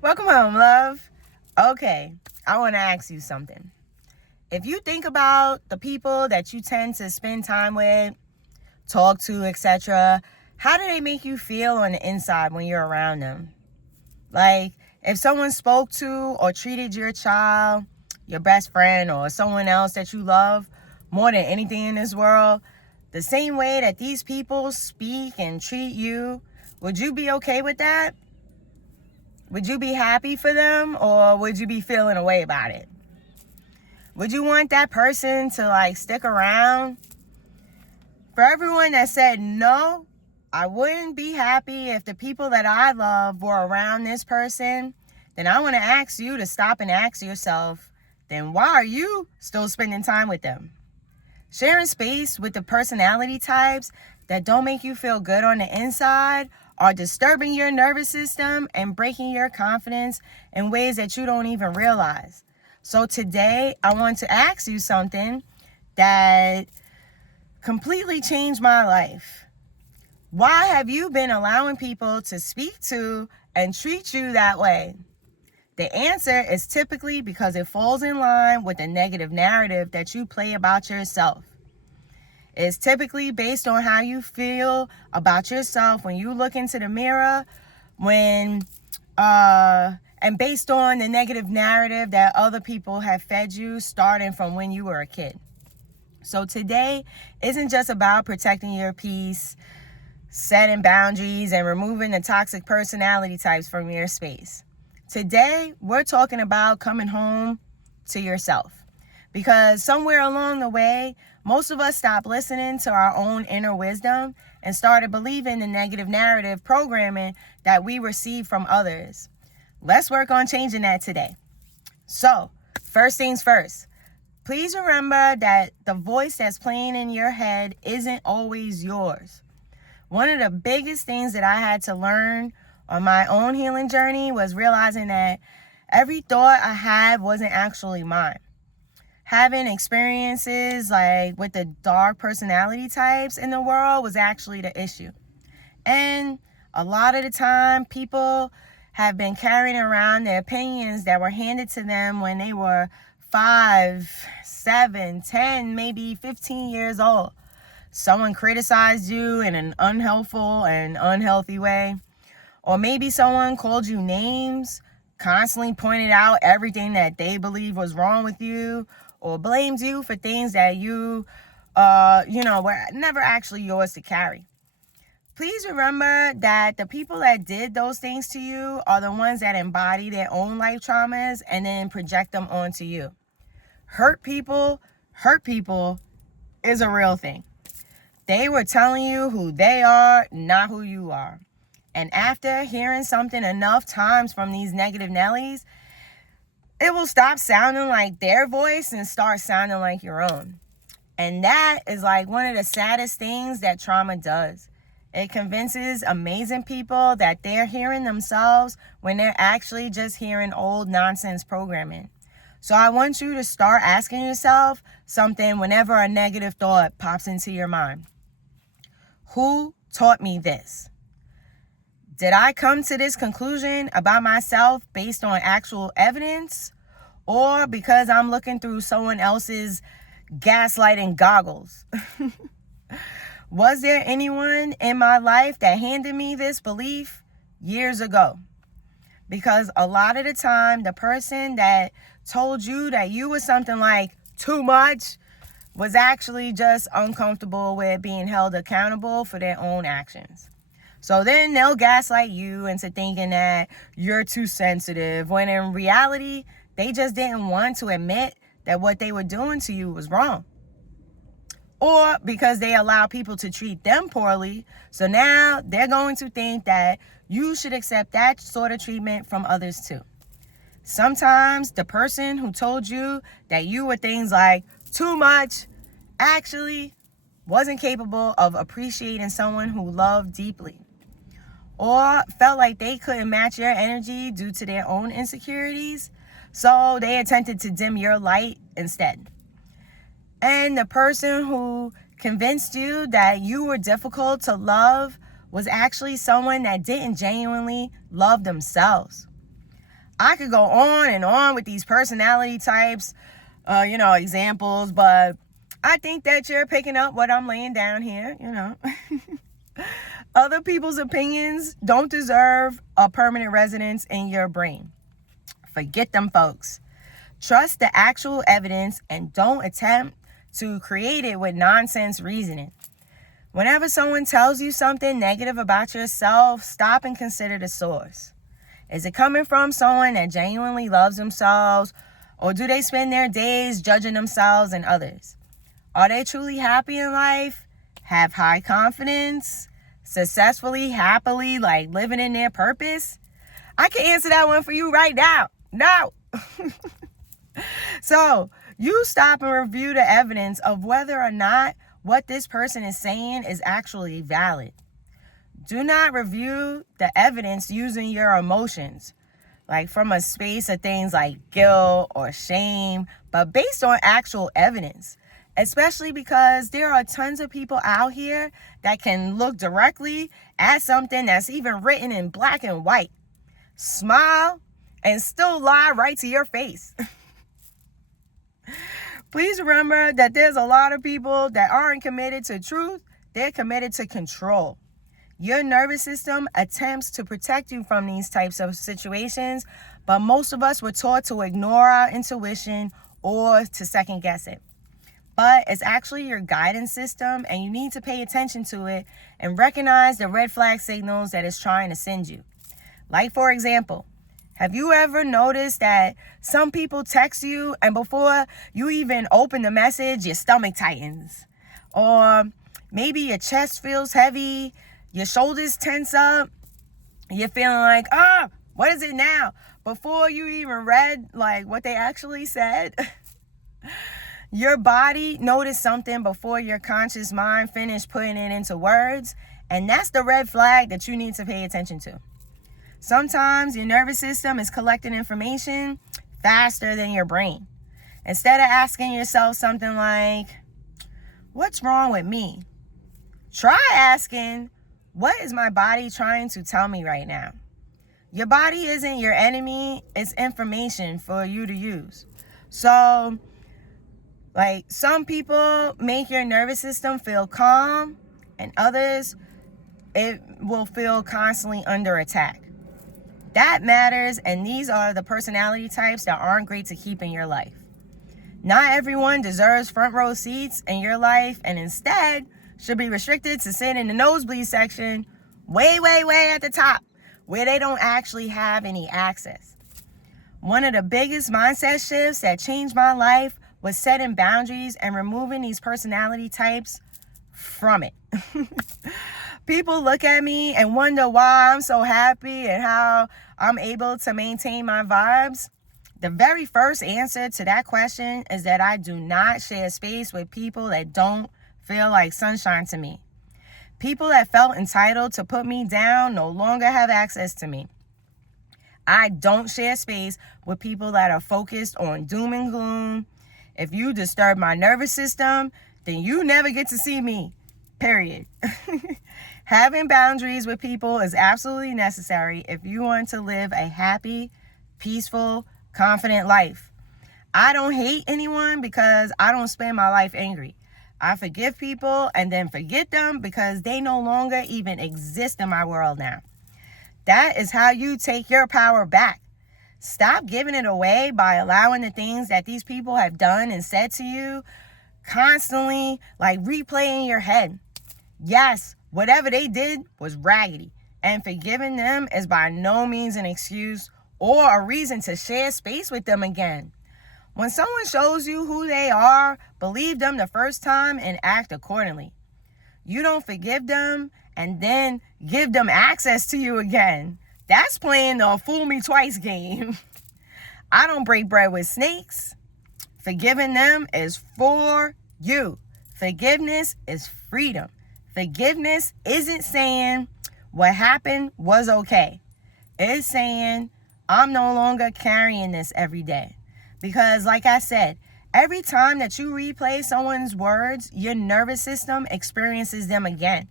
Welcome home, love. Okay, I want to ask you something. If you think about the people that you tend to spend time with, talk to, etc., how do they make you feel on the inside when you're around them? Like, if someone spoke to or treated your child, your best friend, or someone else that you love more than anything in this world, the same way that these people speak and treat you, would you be okay with that? Would you be happy for them, or would you be feeling a way about it? Would you want that person to stick around? For everyone that said no, I wouldn't be happy if the people that I love were around this person. Then I want to ask you to stop and ask yourself, then why are you still spending time with them? Sharing space with the personality types that don't make you feel good on the inside are disturbing your nervous system and breaking your confidence in ways that you don't even realize. So today, I want to ask you something that completely changed my life. Why have you been allowing people to speak to and treat you that way? The answer is typically because it falls in line with the negative narrative that you play about yourself. It's typically based on how you feel about yourself when you look into the mirror, and based on the negative narrative that other people have fed you starting from when you were a kid. So today isn't just about protecting your peace, setting boundaries, and removing the toxic personality types from your space. Today, we're talking about coming home to yourself. Because somewhere along the way, most of us stopped listening to our own inner wisdom and started believing the negative narrative programming that we received from others. Let's work on changing that today. So, first things first. Please remember that the voice that's playing in your head isn't always yours. One of the biggest things that I had to learn on my own healing journey was realizing that every thought I had wasn't actually mine. Having experiences with the dark personality types in the world was actually the issue. And a lot of the time, people have been carrying around the opinions that were handed to them when they were 5, 7, 10, maybe 15 years old. Someone criticized you in an unhelpful and unhealthy way. Or maybe someone called you names, constantly pointed out everything that they believe was wrong with you, or blamed you for things that you were never actually yours to carry. Please remember that the people that did those things to you are the ones that embody their own life traumas and then project them onto you. Hurt people is a real thing. They were telling you who they are, not who you are. And after hearing something enough times from these negative Nellies, it will stop sounding like their voice and start sounding like your own. And that is one of the saddest things that trauma does. It convinces amazing people that they're hearing themselves when they're actually just hearing old nonsense programming. So I want you to start asking yourself something whenever a negative thought pops into your mind. Who taught me this? Did I come to this conclusion about myself based on actual evidence, or because I'm looking through someone else's gaslighting goggles? Was there anyone in my life that handed me this belief years ago? Because a lot of the time, the person that told you that you were something like too much was actually just uncomfortable with being held accountable for their own actions. So then they'll gaslight you into thinking that you're too sensitive, when in reality, they just didn't want to admit that what they were doing to you was wrong. Or because they allow people to treat them poorly, so now they're going to think that you should accept that sort of treatment from others too. Sometimes the person who told you that you were things like too much actually wasn't capable of appreciating someone who loved deeply, or felt like they couldn't match your energy due to their own insecurities, so they attempted to dim your light instead. And the person who convinced you that you were difficult to love was actually someone that didn't genuinely love themselves. I could go on and on with these personality types, examples, but I think that you're picking up what I'm laying down here, Other people's opinions don't deserve a permanent residence in your brain. Forget them, folks. Trust the actual evidence and don't attempt to create it with nonsense reasoning. Whenever someone tells you something negative about yourself, stop and consider the source. Is it coming from someone that genuinely loves themselves, or do they spend their days judging themselves and others? Are they truly happy in life, have high confidence, successfully, happily, living in their purpose? I can answer that one for you right now. No. So you stop and review the evidence of whether or not what this person is saying is actually valid. Do not review the evidence using your emotions, from a space of things like guilt or shame, but based on actual evidence, especially because there are tons of people out here that can look directly at something that's even written in black and white, smile, and still lie right to your face. Please remember that there's a lot of people that aren't committed to truth. They're committed to control. Your nervous system attempts to protect you from these types of situations, but most of us were taught to ignore our intuition or to second guess it. But it's actually your guidance system, and you need to pay attention to it and recognize the red flag signals that it's trying to send you. For example, have you ever noticed that some people text you and before you even open the message, your stomach tightens? Or maybe your chest feels heavy, your shoulders tense up, you're feeling what is it now? Before you even read what they actually said. Your body noticed something before your conscious mind finished putting it into words, and that's the red flag that you need to pay attention to. Sometimes your nervous system is collecting information faster than your brain. Instead of asking yourself something like, what's wrong with me? Try asking, what is my body trying to tell me right now? Your body isn't your enemy. It's information for you to use. So, some people make your nervous system feel calm, and others, it will feel constantly under attack. That matters, and these are the personality types that aren't great to keep in your life. Not everyone deserves front row seats in your life, and instead should be restricted to sit in the nosebleed section way, way, way at the top, where they don't actually have any access. One of the biggest mindset shifts that changed my life was setting boundaries and removing these personality types from it. People look at me and wonder why I'm so happy and how I'm able to maintain my vibes. The very first answer to that question is that I do not share space with people that don't feel like sunshine to me. People that felt entitled to put me down no longer have access to me. I don't share space with people that are focused on doom and gloom. If you disturb my nervous system, then you never get to see me, period. Having boundaries with people is absolutely necessary if you want to live a happy, peaceful, confident life. I don't hate anyone because I don't spend my life angry. I forgive people and then forget them because they no longer even exist in my world now. That is how you take your power back. Stop giving it away by allowing the things that these people have done and said to you constantly replay in your head. Yes, whatever they did was raggedy, and forgiving them is by no means an excuse or a reason to share space with them again. When someone shows you who they are, believe them the first time and act accordingly. You don't forgive them and then give them access to you again. That's playing the fool me twice game. I don't break bread with snakes. Forgiving them is for you. Forgiveness is freedom. Forgiveness isn't saying what happened was okay. It's saying I'm no longer carrying this every day. Because like I said, every time that you replay someone's words, your nervous system experiences them again.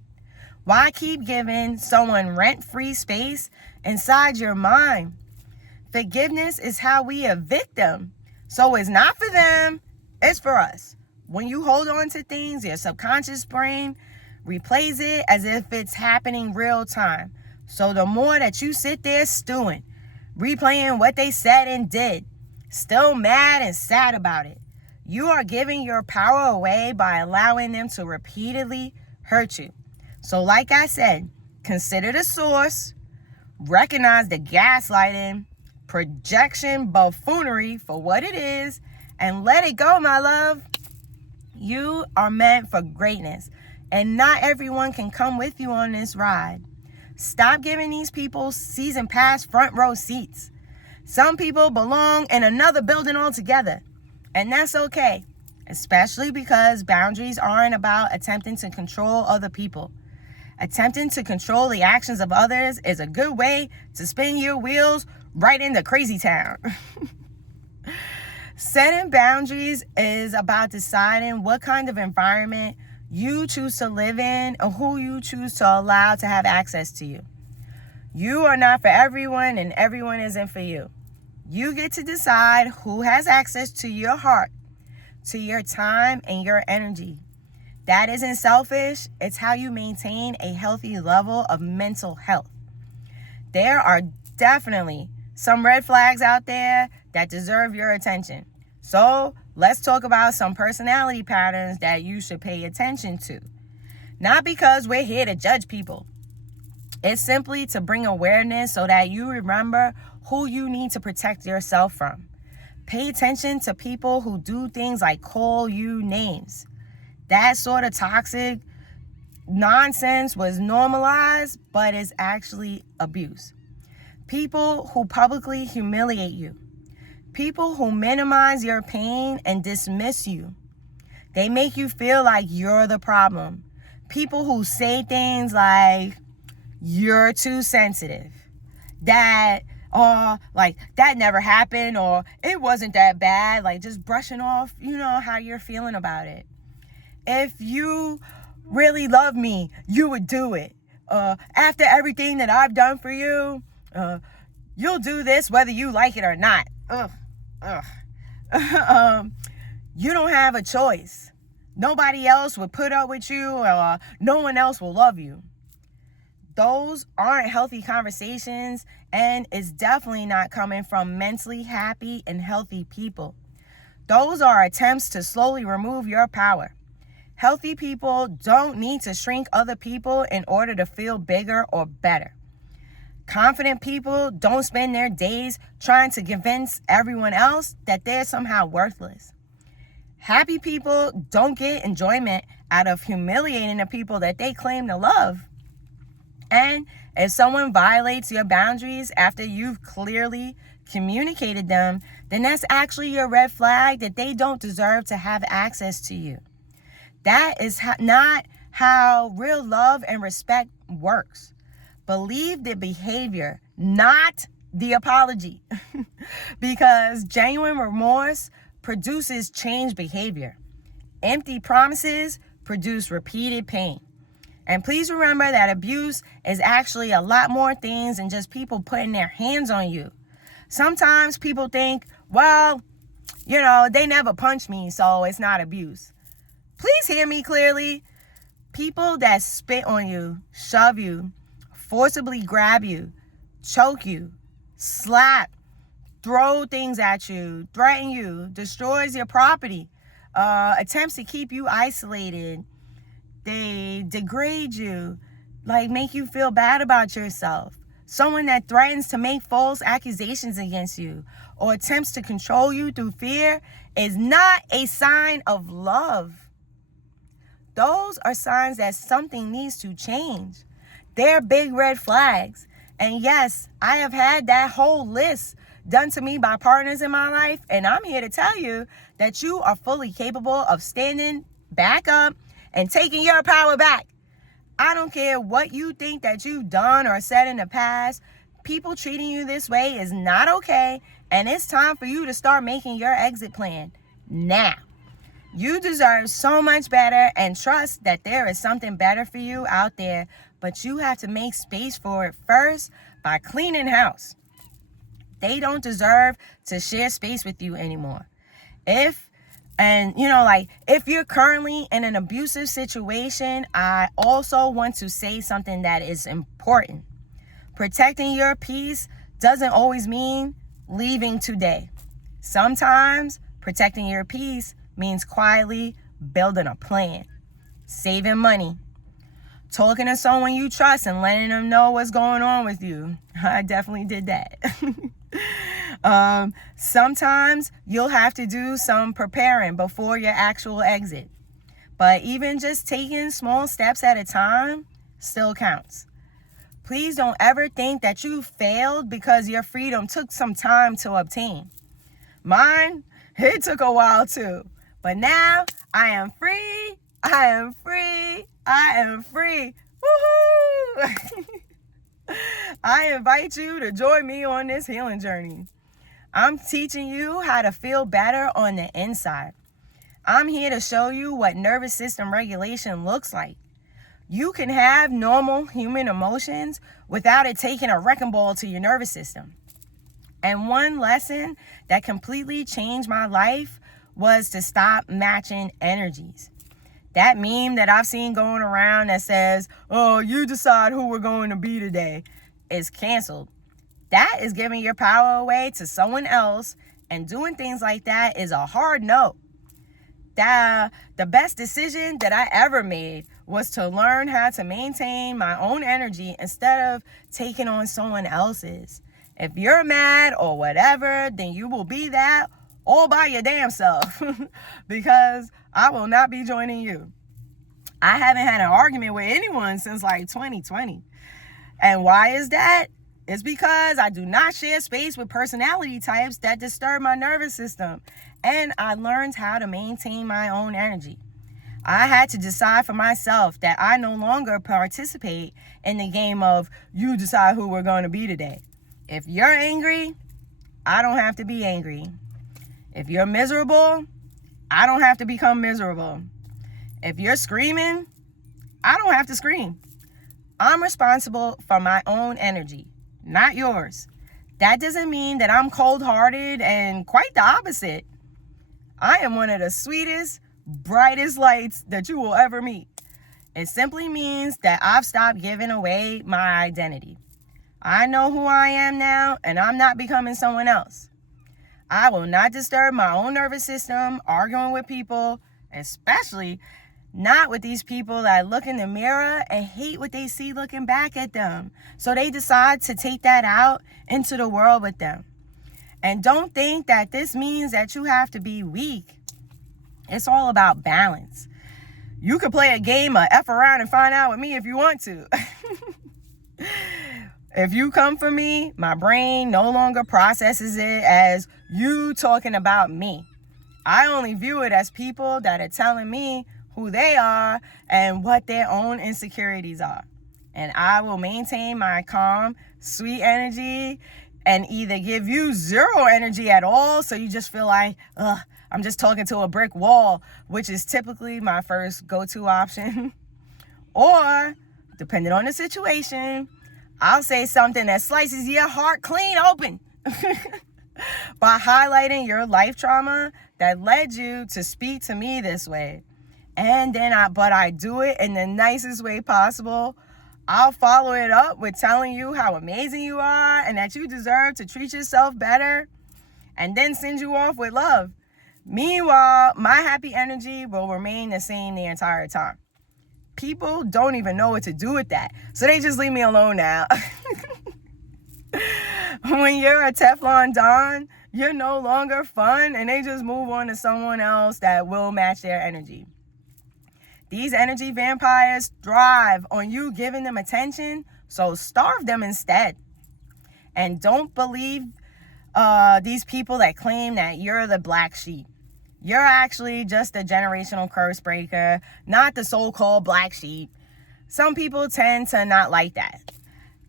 Why keep giving someone rent-free space inside your mind? Forgiveness is how we evict them. So it's not for them, it's for us. When you hold on to things, your subconscious brain replays it as if it's happening real time. So the more that you sit there stewing, replaying what they said and did, still mad and sad about it, you are giving your power away by allowing them to repeatedly hurt you. So like I said, consider the source, recognize the gaslighting, projection, buffoonery for what it is, and let it go, my love. You are meant for greatness, and not everyone can come with you on this ride. Stop giving these people season pass front row seats. Some people belong in another building altogether, and that's okay, especially because boundaries aren't about attempting to control other people. Attempting to control the actions of others is a good way to spin your wheels right into crazy town. Setting boundaries is about deciding what kind of environment you choose to live in or who you choose to allow to have access to you. You are not for everyone, and everyone isn't for you. You get to decide who has access to your heart, to your time, and your energy. That isn't selfish. It's how you maintain a healthy level of mental health. There are definitely some red flags out there that deserve your attention. So let's talk about some personality patterns that you should pay attention to. Not because we're here to judge people. It's simply to bring awareness so that you remember who you need to protect yourself from. Pay attention to people who do things like call you names. That sort of toxic nonsense was normalized, but is actually abuse. People who publicly humiliate you. People who minimize your pain and dismiss you. They make you feel like you're the problem. People who say things like, you're too sensitive. That, or like, that never happened, or it wasn't that bad. Like just brushing off, how you're feeling about it. If you really love me, you would do it. After everything that I've done for you, you'll do this whether you like it or not. You don't have a choice. Nobody else would put up with you, or no one else will love you. Those aren't healthy conversations, and it's definitely not coming from mentally happy and healthy people. Those are attempts to slowly remove your power. Healthy people don't need to shrink other people in order to feel bigger or better. Confident people don't spend their days trying to convince everyone else that they're somehow worthless. Happy people don't get enjoyment out of humiliating the people that they claim to love. And if someone violates your boundaries after you've clearly communicated them, then that's actually your red flag that they don't deserve to have access to you. That is not how real love and respect works. Believe the behavior, not the apology. Because genuine remorse produces changed behavior. Empty promises produce repeated pain. And please remember that abuse is actually a lot more things than just people putting their hands on you. Sometimes people think, well, they never punched me, so it's not abuse. Please hear me clearly. People that spit on you, shove you, forcibly grab you, choke you, slap, throw things at you, threaten you, destroys your property, attempts to keep you isolated. They degrade you, make you feel bad about yourself. Someone that threatens to make false accusations against you or attempts to control you through fear is not a sign of love. Those are signs that something needs to change. They're big red flags. And yes, I have had that whole list done to me by partners in my life. And I'm here to tell you that you are fully capable of standing back up and taking your power back. I don't care what you think that you've done or said in the past. People treating you this way is not okay. And it's time for you to start making your exit plan now. You deserve so much better, and trust that there is something better for you out there, but you have to make space for it first by cleaning house. They don't deserve to share space with you anymore. If you're currently in an abusive situation, I also want to say something that is important. Protecting your peace doesn't always mean leaving today. Sometimes protecting your peace means quietly building a plan, saving money, talking to someone you trust and letting them know what's going on with you. I definitely did that. Sometimes you'll have to do some preparing before your actual exit. But even just taking small steps at a time still counts. Please don't ever think that you failed because your freedom took some time to obtain. Mine, it took a while too. But now I am free. I am free. I am free. Woohoo! I invite you to join me on this healing journey. I'm teaching you how to feel better on the inside. I'm here to show you what nervous system regulation looks like. You can have normal human emotions without it taking a wrecking ball to your nervous system. And one lesson that completely changed my life was to stop matching energies. That meme that I've seen going around that says, "Oh, you decide who we're going to be today," is canceled. That is giving your power away to someone else, and doing things like that is a hard no. The best decision that I ever made was to learn how to maintain my own energy instead of taking on someone else's. If you're mad or whatever, then you will be that all by your damn self because I will not be joining you. I haven't had an argument with anyone since like 2020. And why is that? It's because I do not share space with personality types that disturb my nervous system. And I learned how to maintain my own energy. I had to decide for myself that I no longer participate in the game of you decide who we're going to be today. If you're angry, I don't have to be angry. If you're miserable, I don't have to become miserable. If you're screaming, I don't have to scream. I'm responsible for my own energy, not yours. That doesn't mean that I'm cold-hearted, and quite the opposite. I am one of the sweetest, brightest lights that you will ever meet. It simply means that I've stopped giving away my identity. I know who I am now, and I'm not becoming someone else. I will not disturb my own nervous system arguing with people, especially not with these people that look in the mirror and hate what they see looking back at them. So they decide to take that out into the world with them. And don't think that this means that you have to be weak. It's all about balance. You could play a game of F around and find out with me if you want to. If you come for me, my brain no longer processes it as you talking about me. I only view it as people that are telling me who they are and what their own insecurities are. And I will maintain my calm, sweet energy and either give you zero energy at all, so you just feel like, I'm just talking to a brick wall, which is typically my first go-to option. Or, depending on the situation, I'll say something that slices your heart clean open by highlighting your life trauma that led you to speak to me this way. And then I do it in the nicest way possible. I'll follow it up with telling you how amazing you are and that you deserve to treat yourself better, and then send you off with love. Meanwhile, my happy energy will remain the same the entire time. People don't even know what to do with that, so they just leave me alone now. When you're a Teflon Don, you're no longer fun, and they just move on to someone else that will match their energy. These energy vampires thrive on you giving them attention, so starve them instead. And don't believe these people that claim that you're the black sheep. You're actually just a generational curse breaker, not the so-called black sheep. Some people tend to not like that.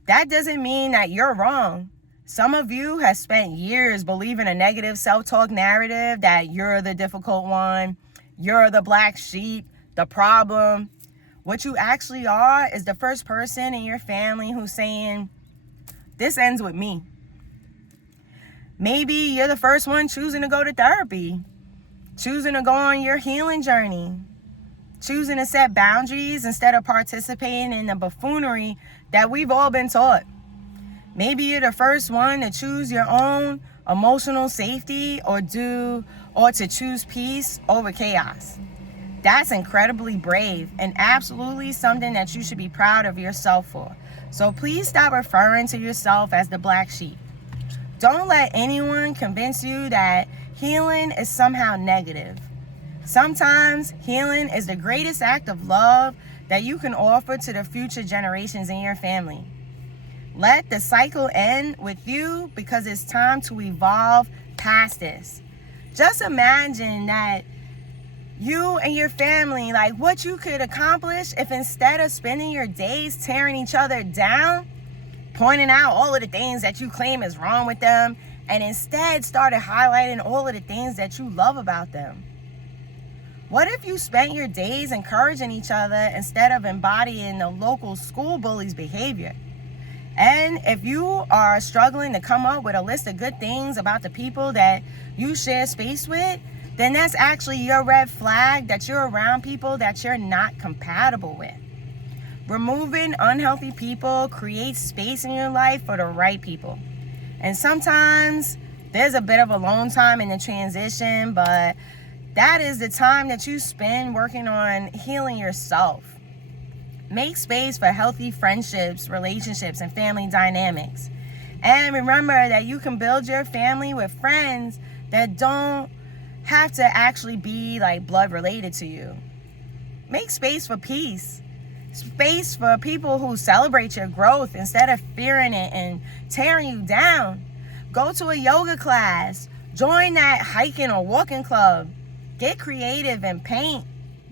That doesn't mean that you're wrong. Some of you have spent years believing a negative self-talk narrative that you're the difficult one, you're the black sheep, the problem. What you actually are is the first person in your family who's saying, this ends with me. Maybe you're the first one choosing to go to therapy, choosing to go on your healing journey, choosing to set boundaries instead of participating in the buffoonery that we've all been taught. Maybe you're the first one to choose your own emotional safety or to choose peace over chaos. That's incredibly brave and absolutely something that you should be proud of yourself for. So please stop referring to yourself as the black sheep. Don't let anyone convince you that healing is somehow negative. Sometimes healing is the greatest act of love that you can offer to the future generations in your family. Let the cycle end with you because it's time to evolve past this. Just imagine that you and your family, like what you could accomplish if instead of spending your days tearing each other down, pointing out all of the things that you claim is wrong with them, and instead started highlighting all of the things that you love about them. What if you spent your days encouraging each other instead of embodying the local school bully's behavior? And if you are struggling to come up with a list of good things about the people that you share space with, then that's actually your red flag that you're around people that you're not compatible with. Removing unhealthy people creates space in your life for the right people. And sometimes there's a bit of alone time in the transition, but that is the time that you spend working on healing yourself. Make space for healthy friendships, relationships, and family dynamics. And remember that you can build your family with friends that don't have to actually be like blood related to you. Make space for peace. Space for people who celebrate your growth instead of fearing it and tearing you down. Go to a yoga class. Join that hiking or walking club. Get creative and paint,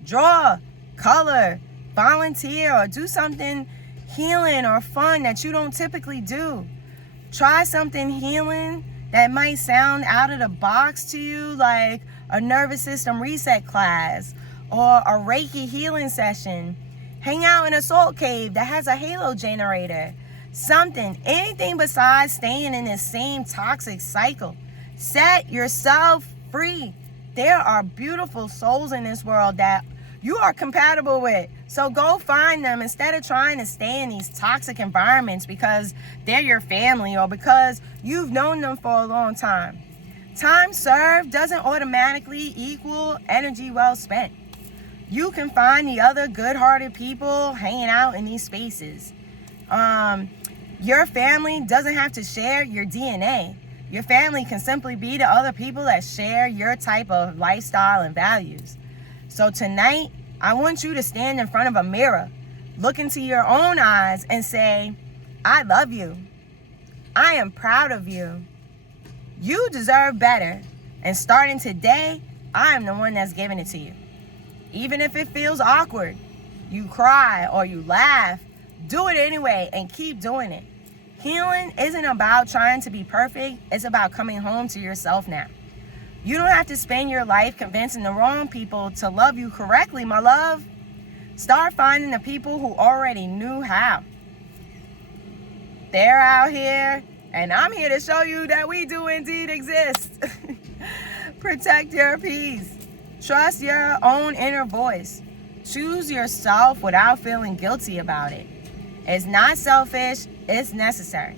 draw, color, volunteer, or do something healing or fun that you don't typically do. Try something healing that might sound out of the box to you, like a nervous system reset class or a Reiki healing session. Hang out in a salt cave that has a halo generator. Anything besides staying in this same toxic cycle. Set yourself free. There are beautiful souls in this world that you are compatible with. So go find them instead of trying to stay in these toxic environments because they're your family or because you've known them for a long time. Time served doesn't automatically equal energy well spent. You can find the other good-hearted people hanging out in these spaces. Your family doesn't have to share your DNA. Your family can simply be the other people that share your type of lifestyle and values. So tonight, I want you to stand in front of a mirror, look into your own eyes and say, I love you. I am proud of you. You deserve better. And starting today, I am the one that's giving it to you. Even if it feels awkward, you cry or you laugh, do it anyway and keep doing it. Healing isn't about trying to be perfect. It's about coming home to yourself now. You don't have to spend your life convincing the wrong people to love you correctly, my love. Start finding the people who already knew how. They're out here, and I'm here to show you that we do indeed exist. Protect your peace. Trust your own inner voice. Choose yourself without feeling guilty about it. It's not selfish, it's necessary.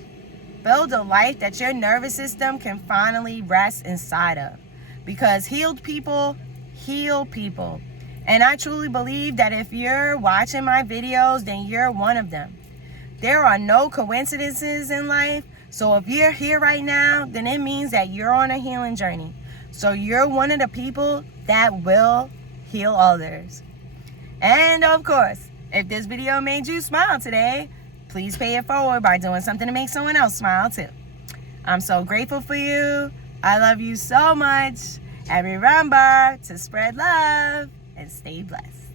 Build a life that your nervous system can finally rest inside of. Because healed people heal people. And I truly believe that if you're watching my videos, then you're one of them. There are no coincidences in life. So if you're here right now, then it means that you're on a healing journey. So you're one of the people that will heal others. And of course, if this video made you smile today, please pay it forward by doing something to make someone else smile too. I'm so grateful for you. I love you so much. And remember to spread love and stay blessed.